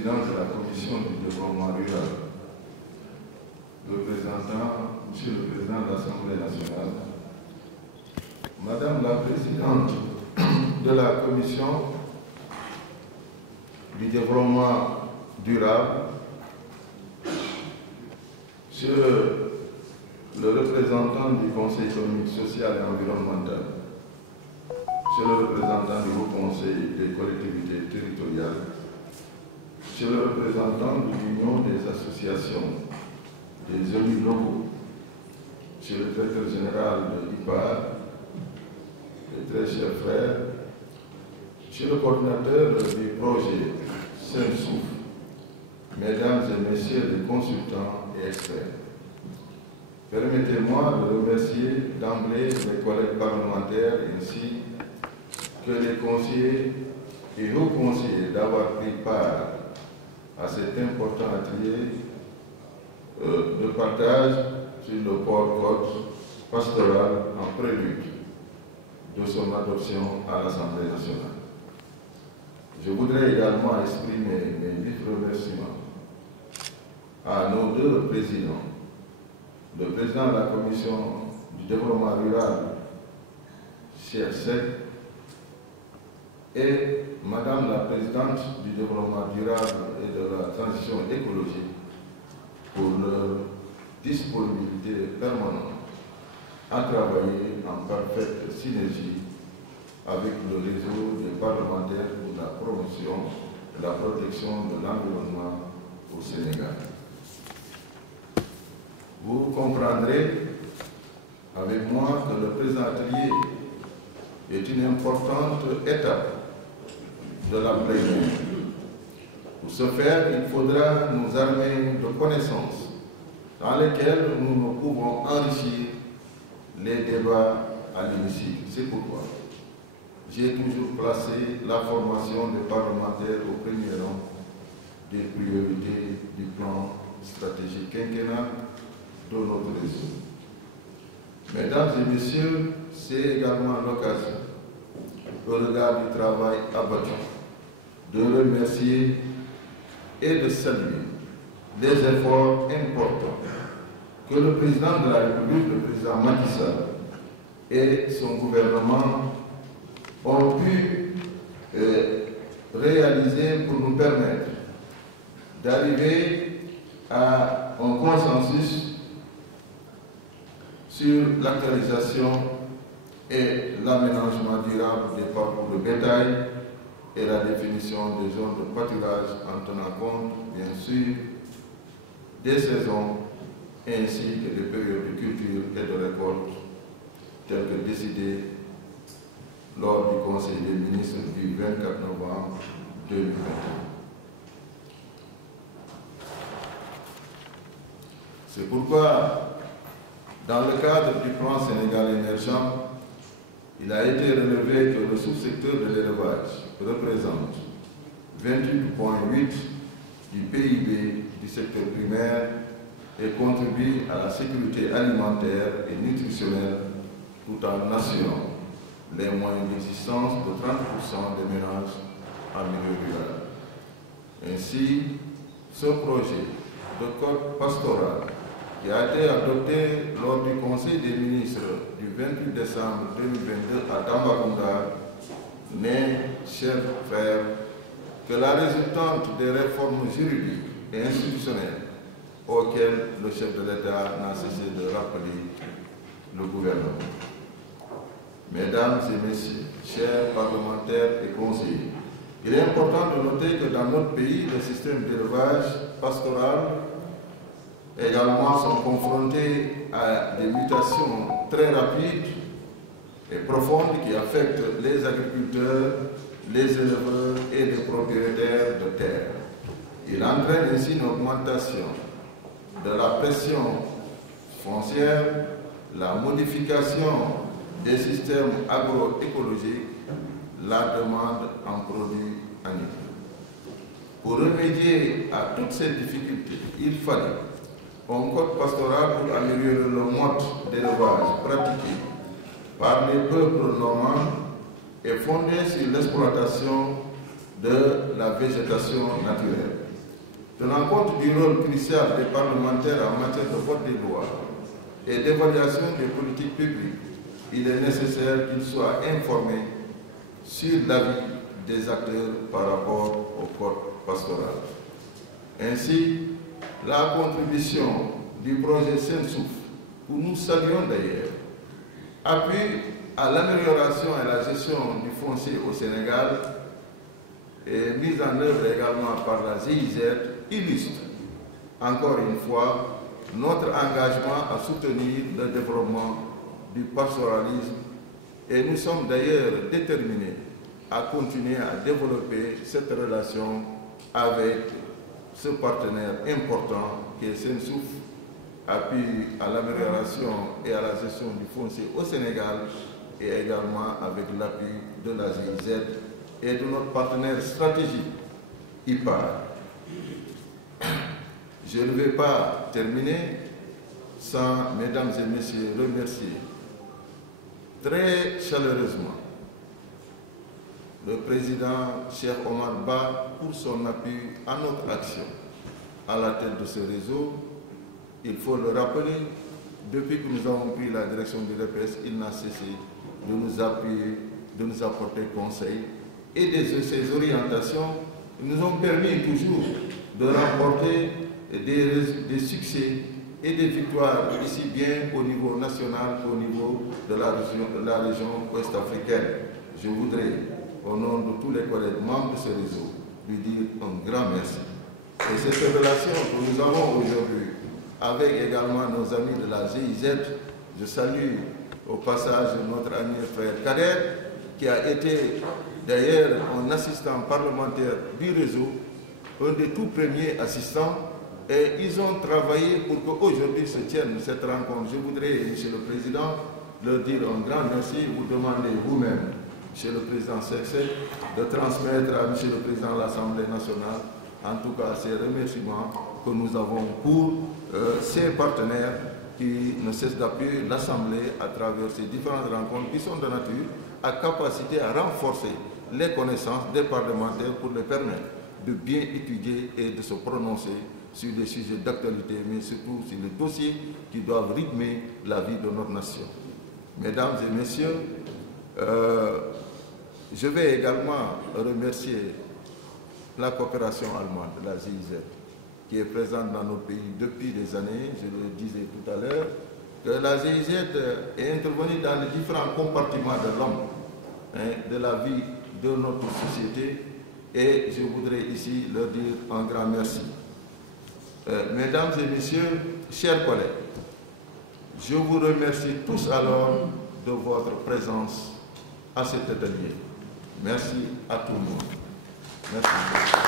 président de la commission du développement rural, Monsieur le Président de l'Assemblée nationale, Madame la Présidente de la commission du développement durable, Monsieur le représentant du Conseil économique, social et environnemental, Monsieur le représentant du Haut Conseil des collectivités territoriales, Monsieur le représentant de l'Union des associations des élus locaux, Monsieur le directeur général de l'IPAR, les très chers frères, Monsieur le coordinateur du projet Saint-Souffle, Mesdames et Messieurs les consultants et experts, permettez-moi de remercier d'emblée mes collègues parlementaires ainsi que les conseillers et hauts conseillers d'avoir pris part à cet important atelier de partage sur le port-code pastoral en prélude de son adoption à l'Assemblée nationale. Je voudrais également exprimer mes vifs remerciements à nos deux présidents, le président de la Commission du développement rural, Cheikh Seck, et Madame la Présidente du développement durable et de la transition écologique pour leur disponibilité permanente à travailler en parfaite synergie avec le réseau des parlementaires pour la promotion et la protection de l'environnement au Sénégal. Vous comprendrez avec moi que le présent atelier est une importante étape de la plénière. Pour ce faire, il faudra nous armer de connaissances dans lesquelles nous pouvons enrichir les débats à l'hémicycle. C'est pourquoi j'ai toujours placé la formation des parlementaires au premier rang des priorités du plan stratégique quinquennal de notre réseau. Mesdames et messieurs, c'est également l'occasion, au regard du travail abattu, de remercier et de saluer les efforts importants que le président de la République, le président Macky Sall et son gouvernement ont pu réaliser pour nous permettre d'arriver à un consensus sur l'actualisation et l'aménagement durable des parcours de bétail et la définition des zones de pâturage en tenant compte, bien sûr, des saisons ainsi que des périodes de culture et de récolte telles que décidées lors du Conseil des ministres du 24 novembre 2021. C'est pourquoi, dans le cadre du plan Sénégal émergent, il a été relevé que le sous-secteur de l'élevage représente 28,8% du PIB du secteur primaire et contribue à la sécurité alimentaire et nutritionnelle tout en assurant les moyens d'existence de 30% des ménages en milieu rural. Ainsi, ce projet de code pastoral qui a été adopté lors du Conseil des ministres du 28 décembre 2022 à Tambacounda n'est, chers frères, que la résultante des réformes juridiques et institutionnelles auxquelles le chef de l'État n'a cessé de rappeler le gouvernement. Mesdames et messieurs, chers parlementaires et conseillers, il est important de noter que dans notre pays, les systèmes d'élevage pastoral également sont confrontés à des mutations très rapides et profondes qui affectent les agriculteurs, les éleveurs et les propriétaires de terres. Il entraîne ainsi une augmentation de la pression foncière, la modification des systèmes agroécologiques, la demande en produits animaux. Pour remédier à toutes ces difficultés, il fallait un code pastoral pour améliorer le mode d'élevage pratiqué par les peuples normands et fondé sur l'exploitation de la végétation naturelle. Tenant compte du rôle crucial des parlementaires en matière de vote des lois et d'évaluation des politiques publiques, il est nécessaire qu'ils soient informés sur l'avis des acteurs par rapport au code pastoral. Ainsi, la contribution du projet Sensouf, que nous saluons d'ailleurs, appuie à l'amélioration et la gestion du foncier au Sénégal et mise en œuvre également par la GIZ, illustre encore une fois notre engagement à soutenir le développement du pastoralisme et nous sommes d'ailleurs déterminés à continuer à développer cette relation avec ce partenaire important qui est Sensouf, appui à l'amélioration et à la gestion du foncier au Sénégal et également avec l'appui de la GIZ et de notre partenaire stratégique, IPAR. Je ne vais pas terminer sans, mesdames et messieurs, remercier très chaleureusement le président Cheikh Omar Ba pour son appui à notre action à la tête de ce réseau. Il faut le rappeler, depuis que nous avons pris la direction du REPES, il n'a cessé de nous appuyer, de nous apporter conseil et ces orientations nous ont permis toujours de remporter des succès et des victoires ici bien au niveau national qu'au niveau de la région ouest-africaine. Je voudrais, au nom de tous les collègues membres de ce réseau, lui dire un grand merci. Et cette relation que nous avons aujourd'hui avec également nos amis de la GIZ, je salue au passage notre ami et frère Kader, qui a été d'ailleurs un assistant parlementaire du réseau, un des tout premiers assistants, et ils ont travaillé pour qu'aujourd'hui se tienne cette rencontre. Je voudrais, Monsieur le Président, leur dire un grand merci. Vous demandez vous-même, Monsieur le Président Sexet, de transmettre à Monsieur le Président de l'Assemblée nationale, en tout cas ces remerciements que nous avons pour ces partenaires qui ne cessent d'appuyer l'Assemblée à travers ces différentes rencontres qui sont de nature à capacité à renforcer les connaissances des parlementaires pour les permettre de bien étudier et de se prononcer sur des sujets d'actualité, mais surtout sur les dossiers qui doivent rythmer la vie de notre nation. Mesdames et messieurs, je vais également remercier la coopération allemande, la GIZ, qui est présente dans notre pays depuis des années. Je le disais tout à l'heure, que la GIZ est intervenue dans les différents compartiments de l'homme, de la vie de notre société, et je voudrais ici leur dire un grand merci. Mesdames et messieurs, chers collègues, je vous remercie tous alors de votre présence à cet atelier. Merci à tout le monde. Merci.